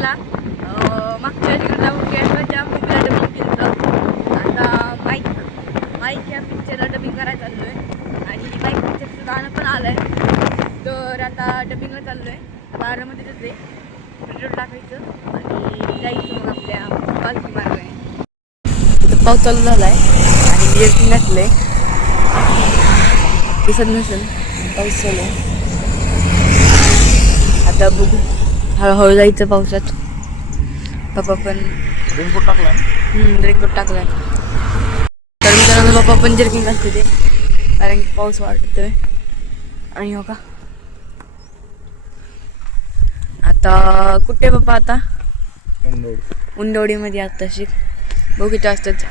चांगला मागच्या तिकडला मुख्या मुंबईला डबिंग केलं आता बाईक बाईक या पिक्चरला डबिंग करायला चाललो आहे आणि बाईक पिक्चर गाणं पण आलं आहे तर आता डबिंगला चाललो आहे बारामध्ये जाते पेट्रोल टाकायचं. आणि जायचं मग आपल्या पालखी मार्गाने पाऊस चालू झाला आहे आणि बिअर घातलं आहे दिसत नसेल. पाऊस चालू आहे. आता बघू. हळूहळू जायचं पावसात. पप्पा पण रेनकोट टाकला रेनकोट टाकलाय. तर मित्रांनो पप्पा पण जर्किंग घालते ते कारण की पाऊस वाटतोय आणि हो का? आता कुठे पप्पा आता? उंडवडीमध्ये आता शिक बघू किती असतात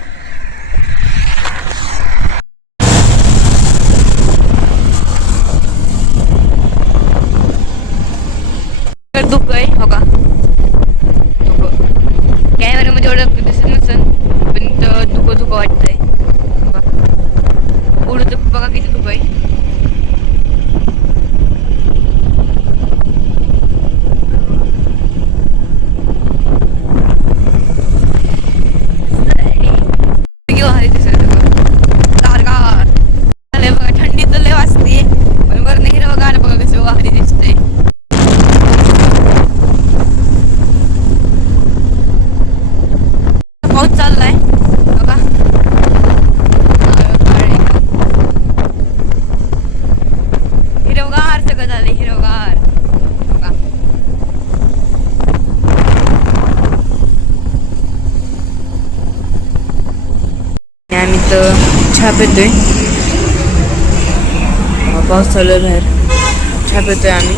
तर धुकं आहे हो का? धुकं कॅमेऱ्यामध्ये म्हणजे एवढं दिसत नसेल पण इथं धुकं धुकं वाटतंय. हो का? पुढं तर बघा किती धुकं आहे किंवा हरी दिसत गार लय बघा थंडी तर लय वाजते पण वरनं हिरवं गार बघा कसं वाहरी दिसतंय पाऊस चाललाय बघा हिरवगार सगळं झालंय हिरवगार बघा आणि छाप येतोय. पाऊस चालू आहे बाहेर. छाप येतोय आम्ही.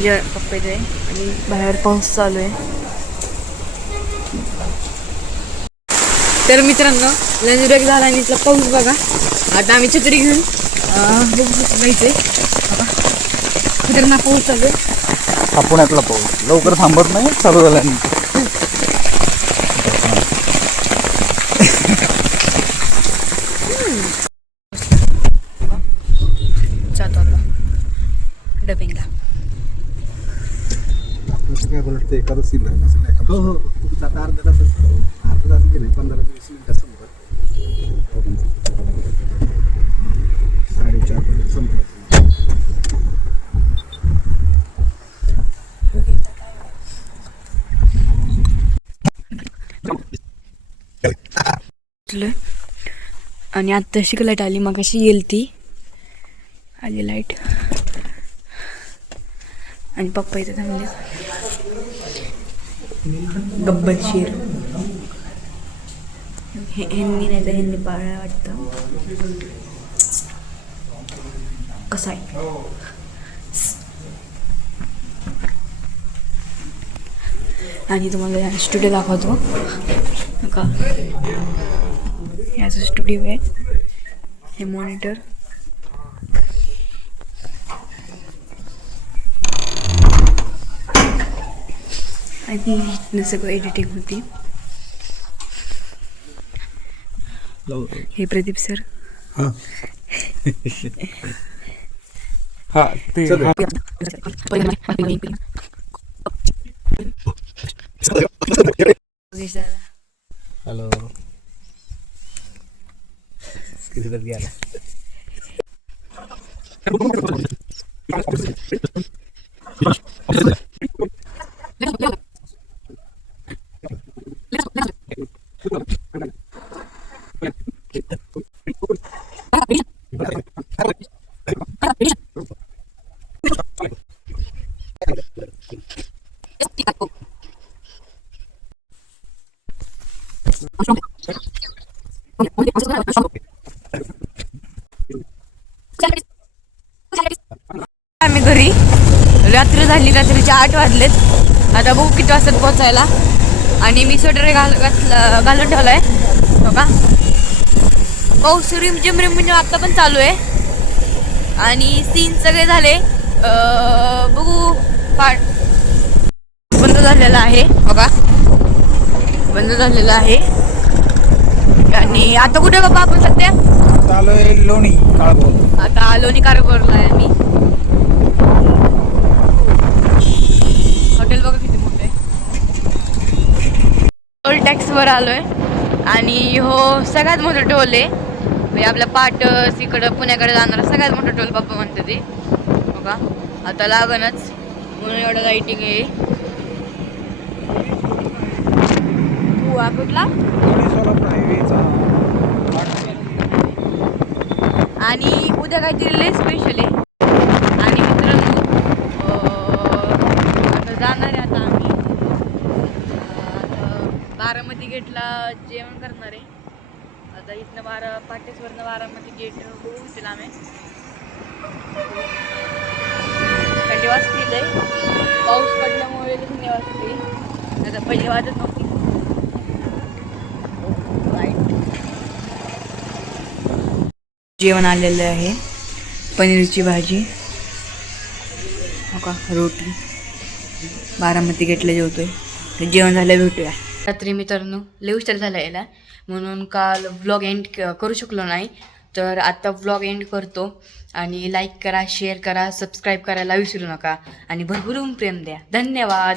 जे पप्पा इथे आणि बाहेर पाऊस चालू आहे. तर मित्रांनो लंच ब्रेक झाला आणि इथला पाऊस बघा. आता आम्ही छत्री घेऊन बघा खतरनाक पाऊस चालू आहे. हा पुण्यातला पाऊस. लवकर थांबत नाही चालू झाल्यानंतर. जातो आता. डबिंगला बोलत एखादं सीन राहिला हो हो. आता अर्धा तास अर्धा तास गेले पंधरा ते वीस मिनिटं संपत साडेचार पर्यंत आणि आत्ता तशी लाइट आली मग अशी येईल ती. आली लाइट आणि पप्पा इथे थांबले. गब्बतशीर हे ह्यांनी नाही तर ह्यांनी पाळा वाटतं. कसं आहे? आणि तुम्हाला स्टुडिओ दाखवतो. का? याचं स्टुडिओ आहे. हे मॉनिटर. आणि इथनं सगळं एडिटिंग होती. हे प्रदीप सर. हां. हा ते. हा. हॅलो. गेला आम्ही घरी रात्र झाली रात्रीचे आठ वाजलेत. आता बघू किती वाजतात पोचायला. आणि मी स्वेटर घाल घातलं घालून ठेवलाय. हो का पाऊस रिम जिम रिम म्हणजे आता पण चालू आहे. आणि सीन सगळे झाले. बघू. पाठ बंद झालेला आहे. बघा. बंद झालेला आहे. आणि आता कुठे बाबा आपण सध्या? चालू आहे लोणी काळभोर. आता आलोनी कारभारला आहे आम्ही हॉटेल बघा किती मोठं आहे टोल टॅक्सवर आलोय. आणि हो सगळ्यात मोठं टोल आहे. म्हणजे आपल्या पाटस इकडं पुण्याकडे जाणारा सगळ्यात मोठं टोल बाप्पा म्हणते ते. बघा आता लागणच. म्हणून एवढं लाईटिंग आहे. तू हा कुठला? आणि उद्या काहीतरी लय स्पेशल आहे आणि मित्रांनो अं, आता जाणार आहे आता आम्ही अं, आता बारामती गेटला जेवण करणार आहे. आता इथनं बारा पाटेसवरनं बारामती गेट होऊ तिला आम्ही. थंडी वाजतील आहे पाऊस पडल्यामुळे थंडी वाजते. आता पहिली वाजत नव्हती. जेवण आलेलं आहे. पनीरची भाजी. हो का? रोटी. बारामती गेटला जेवतोय. जेवण झालं भेटूया. रात्री मित्रांनो लय उशीर झाला यायला म्हणून काल व्लॉग एंड करू शकलो नाही. तर आत्ता व्लॉग एंड करतो. आणि लाईक करा शेअर करा सबस्क्राईब करायला विसरू नका. आणि भरभरून प्रेम द्या. धन्यवाद!